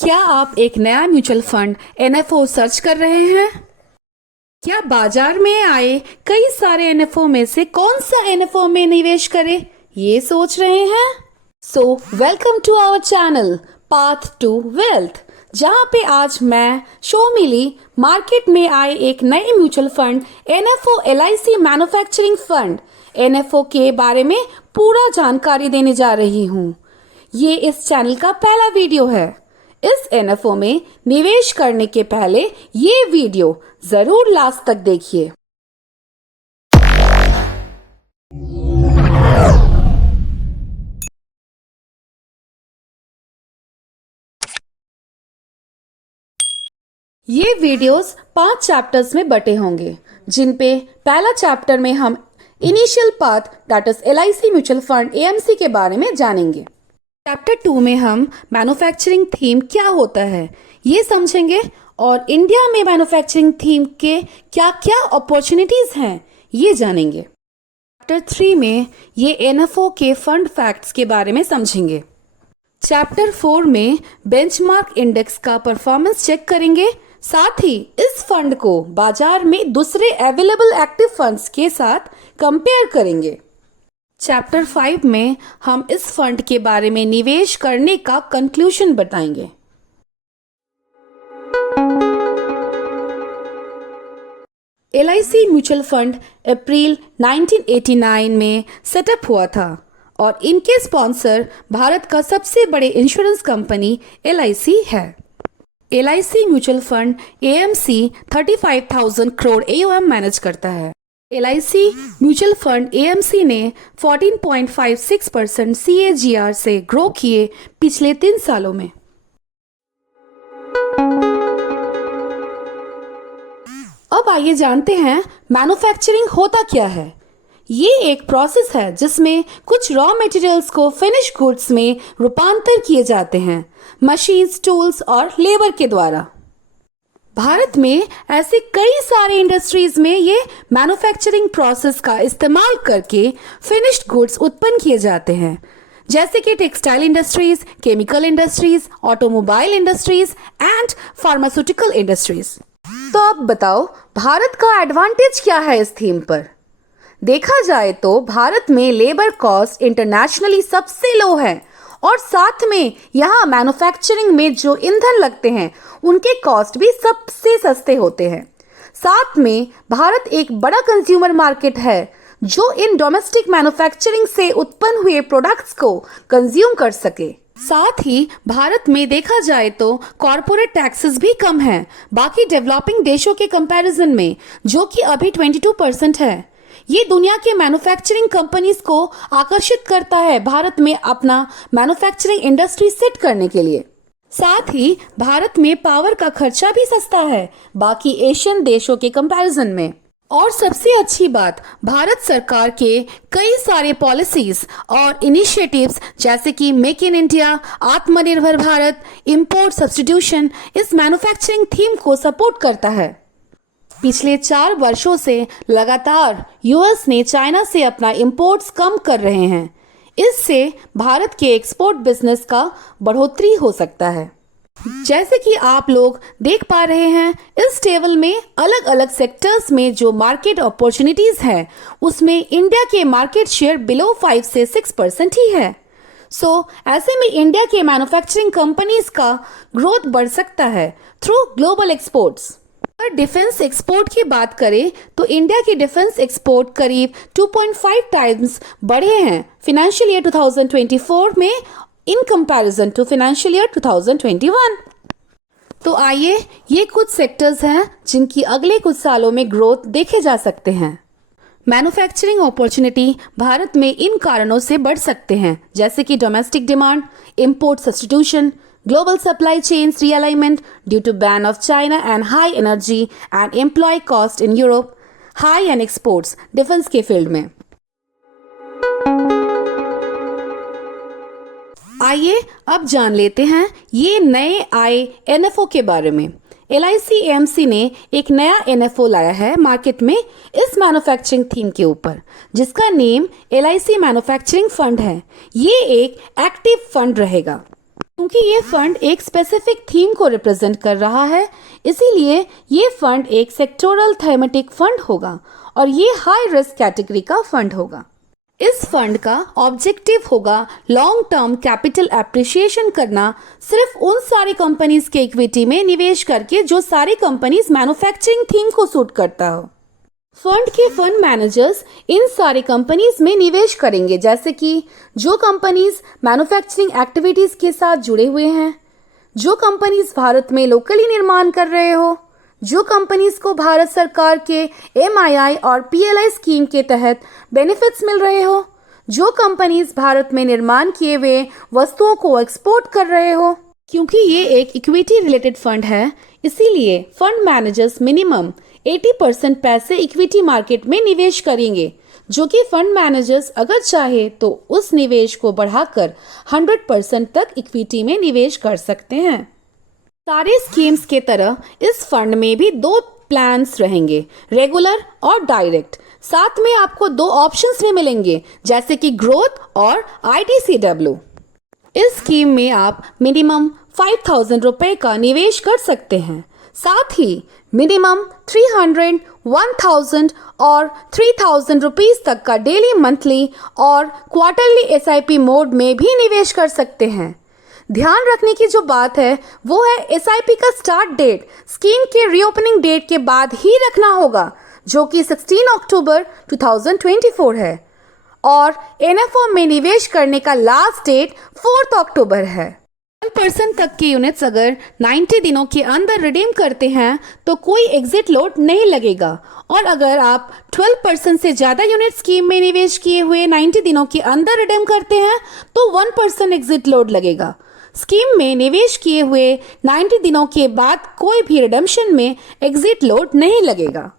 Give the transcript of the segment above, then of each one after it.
क्या आप एक नया म्यूचुअल फंड एनएफओ सर्च कर रहे हैं? क्या बाजार में आए कई सारे एनएफओ में से कौन सा एनएफओ में निवेश करें, ये सोच रहे हैं? So welcome to our channel path to wealth, जहां पे आज मैं शोमिली मार्केट में आए एक नए mutual fund NFO LIC manufacturing fund NFO के बारे में पूरा जानकारी देने जा रही हूँ। ये इस चैनल का पहला वीडियो है। इस एनएफओ में निवेश करने के पहले ये वीडियो जरूर लास्ट तक देखिए। ये वीडियोस 5 चैप्टर्स में बटे होंगे, जिन पे पहला चैप्टर में हम initial path that is LIC mutual fund AMC के बारे में जानेंगे। चैप्टर 2 में हम मैन्युफैक्चरिंग थीम क्या होता है ये समझेंगे और इंडिया में मैन्युफैक्चरिंग थीम के क्या क्या अपॉर्चुनिटीज हैं ये जानेंगे। चैप्टर 3 में ये एनएफओ के फंड फैक्ट्स के बारे में समझेंगे। चैप्टर 4 में बेंचमार्क इंडेक्स का परफॉर्मेंस चेक करेंगे, साथ ही इस फंड को बाजार में दूसरे अवेलेबल एक्टिव फंड्स के साथ कंपेयर करेंगे। चैप्टर 5 में हम इस फंड के बारे में निवेश करने का कंक्लूजन बताएंगे। एलआईसी म्यूचुअल फंड अप्रैल 1989 में सेटअप हुआ था और इनके स्पॉन्सर भारत का सबसे बड़े इंश्योरेंस कंपनी एलआईसी है। LIC mutual fund AMC 35,000 crore AOM manage करता है। एलआईसी म्यूचुअल फंड एएमसी ने 14.56% CAGR से ग्रो किए पिछले 3 सालों में। अब आइए जानते हैं मैन्युफैक्चरिंग होता क्या है। ये एक प्रोसेस है जिसमें कुछ रॉ मटेरियल्स को फिनिश गुड्स में रूपांतर किए जाते हैं मशीन्स, टूल्स और लेबर के द्वारा। भारत में ऐसे कई सारे इंडस्ट्रीज में ये मैन्युफैक्चरिंग प्रोसेस का इस्तेमाल करके फिनिश्ड गुड्स उत्पन्न किए जाते हैं, जैसे कि textile industries, chemical industries, automobile industries and pharmaceutical industries. तो अब बताओ, भारत का एडवांटेज क्या है इस थीम पर? देखा जाए तो भारत में लेबर कॉस्ट इंटरनेशनली सबसे लो है और साथ में यहाँ मैन्युफैक्चरिंग में जो ईंधन लगते हैं उनके कॉस्ट भी सबसे सस्ते होते हैं। साथ में भारत एक बड़ा कंज्यूमर मार्केट है जो इन डोमेस्टिक मैन्युफैक्चरिंग से उत्पन्न हुए प्रोडक्ट्स को कंज्यूम कर सके। साथ ही भारत में देखा जाए तो कॉर्पोरेट टैक्सेस भी कम हैं बाकी डेवलपिंग देशों के कंपैरिजन में, जो कि अभी 22% है। ये दुनिया के मैन्युफैक्चरिंग कंपनीज को आकर्षित करता है भारत में अपना मैन्युफैक्चरिंग इंडस्ट्री सेट करने के लिए। साथ ही भारत में पावर का खर्चा भी सस्ता है बाकी एशियन देशों के कंपैरिजन में। और सबसे अच्छी बात, भारत सरकार के कई सारे पॉलिसीज और इनिशिएटिव्स जैसे कि मेक इन इंडिया, आत्मनिर्भर भारत, इंपोर्ट सब्स्टिट्यूशन इस मैन्युफैक्चरिंग थीम को सपोर्ट करता है। पिछले 4 वर्षों से लगातार यूएस ने चाइना से अपना इंपोर्ट्स कम कर रहे हैं। इससे भारत के एक्सपोर्ट बिजनेस का बढ़ोतरी हो सकता है। जैसे कि आप लोग देख पा रहे हैं, इस टेबल में अलग अलग सेक्टर्स में जो मार्केट अपॉर्चुनिटीज है उसमें इंडिया के मार्केट शेयर बिलो 5 से 6% ही है। ऐसे में इंडिया के मैन्युफैक्चरिंग कंपनीज का ग्रोथ बढ़ सकता है थ्रू ग्लोबल एक्सपोर्ट्स। अगर डिफेंस एक्सपोर्ट की बात करें तो इंडिया की डिफेंस एक्सपोर्ट करीब 2.5 टाइम्स बढ़े हैं फाइनेंशियल ईयर 2024 में in comparison to financial year 2021। तो आइए, ये कुछ सेक्टर्स हैं जिनकी अगले कुछ सालों में ग्रोथ देखे जा सकते हैं। मैन्युफैक्चरिंग अपॉर्चुनिटी भारत में इन कारणों से बढ़ सकते हैं, जैसे कि domestic demand, import substitution, global supply chains realignment due to ban of China and high energy and employee cost in Europe, high and exports defence के फील्ड में। आइए अब जान लेते हैं ये नए आए एनएफओ के बारे में। एलआईसी एएमसी ने एक नया एनएफओ लाया है मार्केट में इस मैन्युफैक्चरिंग थीम के ऊपर, जिसका नेम एलआईसी मैन्युफैक्चरिंग फंड है। ये एक एक्टिव फंड रहेगा। क्योंकि ये फंड एक स्पेसिफिक थीम को रिप्रेजेंट कर रहा है, इसीलिए ये फंड एक सेक्टोरल थीमेटिक फंड होगा और ये हाई रिस्क कैटेगरी का फंड होगा। इस फंड का ऑब्जेक्टिव होगा लॉन्ग टर्म कैपिटल एप्रिसिएशन करना, सिर्फ उन सारी कंपनीज के इक्विटी में निवेश करके जो सारी कंपनीज मैन्युफैक्चरिंग थीम को सूट करता हो। फंड के फंड मैनेजर्स इन सारी कंपनीज में निवेश करेंगे, जैसे कि जो कंपनीज मैन्युफैक्चरिंग एक्टिविटीज के साथ जुड़े हुए हैं, जो कंपनीज भारत में लोकली निर्माण कर रहे हो, जो कंपनीज को भारत सरकार के MII और PLI स्कीम के तहत बेनिफिट्स मिल रहे हो, जो कंपनीज भारत में निर्माण किए हुए वस्तुओं को एक्सपोर्ट कर रहे हो। क्योंकि ये एक इक्विटी रिलेटेड फंड है, इसीलिए फंड मैनेजर्स मिनिमम 80% पैसे इक्विटी मार्केट में निवेश करेंगे, जो कि फंड मैनेजर्स अगर चाहे तो उस निवेश को बढ़ाकर 100% तक इक्विटी में निवेश कर सकते हैं। सारे स्कीम्स के तरह इस फंड में भी 2 प्लान्स रहेंगे, रेगुलर और डायरेक्ट। साथ में आपको 2 ऑप्शंस भी मिलेंगे, जैसे कि ग्रोथ और ITCW। इस स्कीम में आप मिनिमम 5,000 रुपए का निवेश कर सकते हैं। साथ ही मिनिमम 300, 1,000 और 3,000 रुपीज तक का डेली, मंथली और क्वार्टरली SIP मोड में भी निवेश कर सकते हैं। ध्यान रखने की जो बात है वो है SIP का स्टार्ट डेट स्कीम के रीओपनिंग डेट के बाद ही रखना होगा, जो कि 16 अक्टूबर 2024 है, और NFO में निवेश करने का लास्ट डेट 4 अक्टूबर है। 1% तक के यूनिट्स अगर 90 दिनों के अंदर रिडीम करते हैं तो कोई एग्जिट लोड नहीं लगेगा, और अगर आप 12% से ज़्यादा यूनिट स्कीम में निवेश किए हुए 90 दिनों के अंदर रिडीम करते हैं तो 1% एग्जिट लोड लगेगा। स्कीम में निवेश किए हुए 90 दिनों के बाद कोई भी रिडम्पशन में एग्जिट लोड नहीं लगेगा।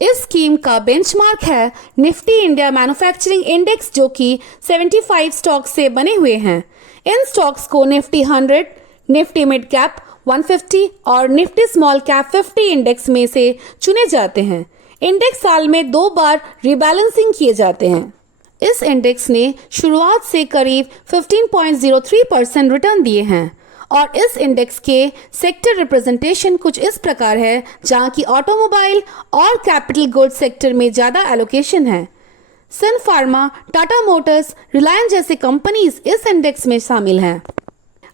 इस स्कीम का बेंचमार्क है निफ्टी इंडिया मैन्युफैक्चरिंग इंडेक्स, जो कि 75 स्टॉक्स से बने हुए हैं। इन स्टॉक्स को निफ्टी 100, निफ्टी मिड कैप 150 और निफ्टी स्मॉल कैप 50 इंडेक्स में से चुने जाते हैं। इंडेक्स साल में 2 बार रीबैलेंसिंग किए जाते हैं। इस इंडेक्स ने शुरुआत से करीब 15.03% रिटर्न दिए हैं, और इस इंडेक्स के सेक्टर रिप्रेजेंटेशन कुछ इस प्रकार है, जहां की ऑटोमोबाइल और कैपिटल गुड्स सेक्टर में ज़्यादा एलोकेशन है। सन फार्मा, टाटा मोटर्स, रिलायंस जैसे कंपनीज इस इंडेक्स में शामिल हैं।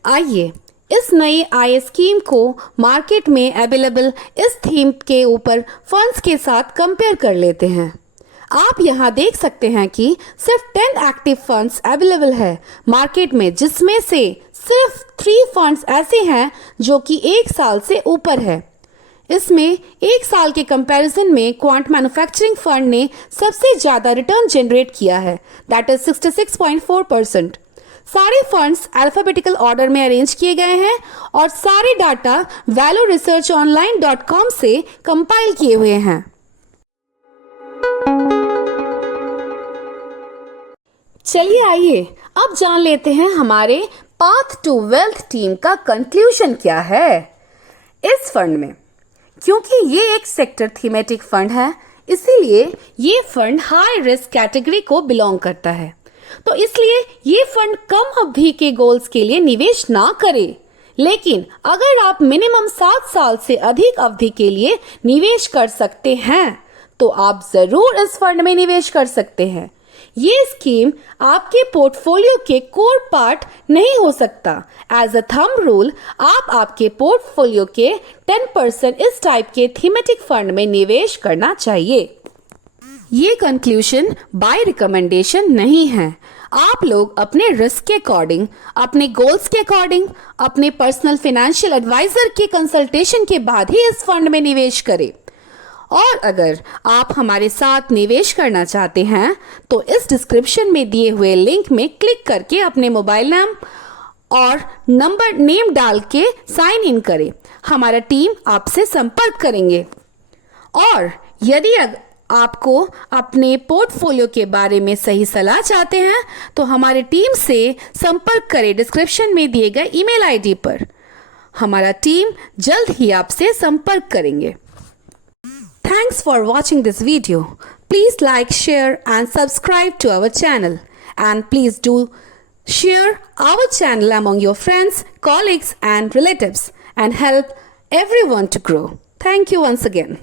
आइए इस नई IE स्कीम को मार्केट में अवेलेबल इस थीम के ऊपर फंड्स के साथ कंपेयर कर लेते हैं। आप यहाँ देख सकते हैं कि सिर्फ 10 एक्टिव फंड्स अवेलेबल है मार्केट में, जिसमें से सिर्फ 3 फंड्स ऐसे हैं जो कि 1 साल से ऊपर है। इसमें 1 साल के कंपैरिजन में क्वांट मैन्युफैक्चरिंग फंड ने सबसे ज़्यादा रिटर्न जनरेट किया है, दैट इज 66.4%। सारे फंड्स अल्फाबेटिकल ऑर्डर में अरेंज किए गए हैं और सारे डाटा valueresearchonline.com से कंपाइल किए हुए हैं। चलिए आइए अब जान लेते हैं हमारे पाथ टू वेल्थ टीम का कंक्लूजन क्या है इस फंड में। क्योंकि ये एक सेक्टर थीमेटिक फंड है, इसीलिए ये फंड हाई रिस्क कैटेगरी को बिलोंग करता है। तो इसलिए ये फंड कम अवधि के गोल्स के लिए निवेश ना करे, लेकिन अगर आप मिनिमम 7 साल से अधिक अवधि के लिए निवेश कर सकते हैं तो आप जरूर इस फंड में निवेश कर सकते हैं। ये स्कीम आपके पोर्टफोलियो के कोर पार्ट नहीं हो सकता। एज अ थंब रूल आप आपके पोर्टफोलियो के 10% इस टाइप के थीमेटिक फंड में निवेश करना चाहिए। ये कंक्लूजन बाय रिकमेंडेशन नहीं है। आप लोग अपने रिस्क के अकॉर्डिंग, अपने गोल्स के अकॉर्डिंग, अपने पर्सनल फाइनेंशियल एडवाइजर के कंसल्टेशन के बाद ही इस फंड में निवेश करें। और अगर आप हमारे साथ निवेश करना चाहते हैं तो इस डिस्क्रिप्शन में दिए हुए लिंक में क्लिक करके अपने मोबाइल नाम और नंबर नेम डाल के साइन इन करें। हमारा टीम आपसे संपर्क करेंगे। और यदि आपको अपने पोर्टफोलियो के बारे में सही सलाह चाहते हैं तो हमारी टीम से संपर्क करें डिस्क्रिप्शन में दिए गए ईमेल आईडी पर। हमारा टीम जल्द ही आपसे संपर्क करेंगे। Thanks for watching this video. Please like, share and subscribe to our channel. And please do share our channel among your friends, colleagues, and relatives and help everyone to grow. Thank you once again.